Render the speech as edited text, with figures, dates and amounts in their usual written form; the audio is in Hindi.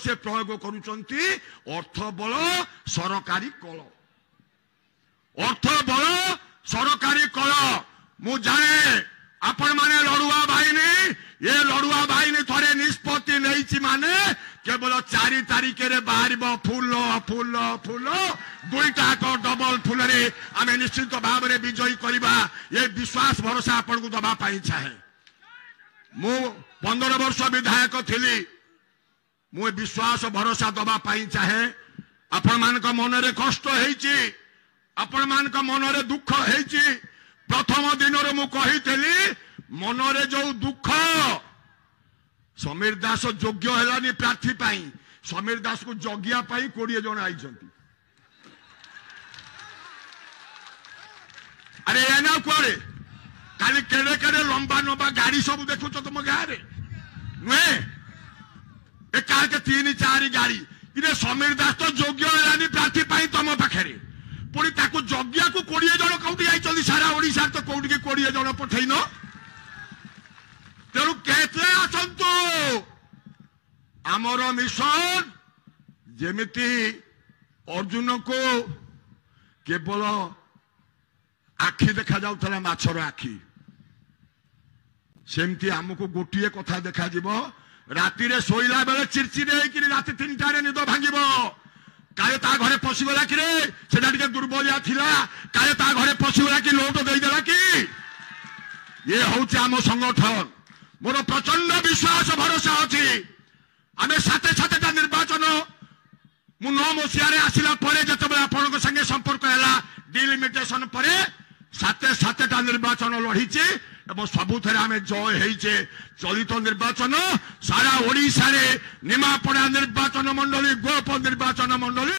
से प्रयोग करुचंती अर्थ बल सरकारी कल अर्थ बल सरकारी कल मु जाए आपण माने लड़ुआ बाहिनी ये लड़ुआ बाहिनी थरे निष्पत्ति नहीं माने केवल 4 तारिख रे बाहर फूल फूल फूल दुईटा डबल फूल रे आमे निश्चित भाव में विजयी करवा ये विश्वास भरोसा आपण को दबा पाई चाहे मु 15 वर्ष विधायक थिली मु विश्वास भरोसा दबा पाई चाहे आपण मान मन रे कष्ट हेची आपण मान मन रे दुख हेची प्रथम दिन रे मु कहितली मन रे जो दुख समीर दास योग्य हेलानी प्रार्थी पाई समीर दास को जगिया पाई 20 जन आई अरे एना कुआरे काली केड़े केड़े लंबा लंबा गाड़ी सब देखु तुम गाँव रे नुहे एका के 3-4 गाड़ी इने समीर दास तो योग्य हेलानी प्रार्थी पाई तुम पाखे पुणी ताकू जगिया को 20 जन कौटी आई सारा ओडिशा तो कौटी के 20 जन पठेन तेणु केते आसंतु आमर मिशन जेमिति अर्जुन को केवल आखि देखा जाउथला माछर आखि सेमती आमको गोटे कथा देखा जीवो राति रे सोइला बेले चिरचिरे होइकि राति 3टा रे निद भांगिबो काले ता घरे पशिगला कि रे सेटा टिके दुर्बलिया थिला काले ता घरे पशिगला कि लोट देई देला कि ये होउची आम संगठन मोर प्रचंड विश्वास भरोसा अच्छी आम साथे साथेटा निर्वाचन मु 9 मसीह आसला जिते आपण संगे संपर्क है डिलिमिटेशन पर साथे साथेटा निर्वाचन लड़ीचे सबुथे आम जय होइचे चलित निर्वाचन सारा ओडिशा रे निमापड़ा निर्वाचन मंडली गोप निर्वाचन मंडली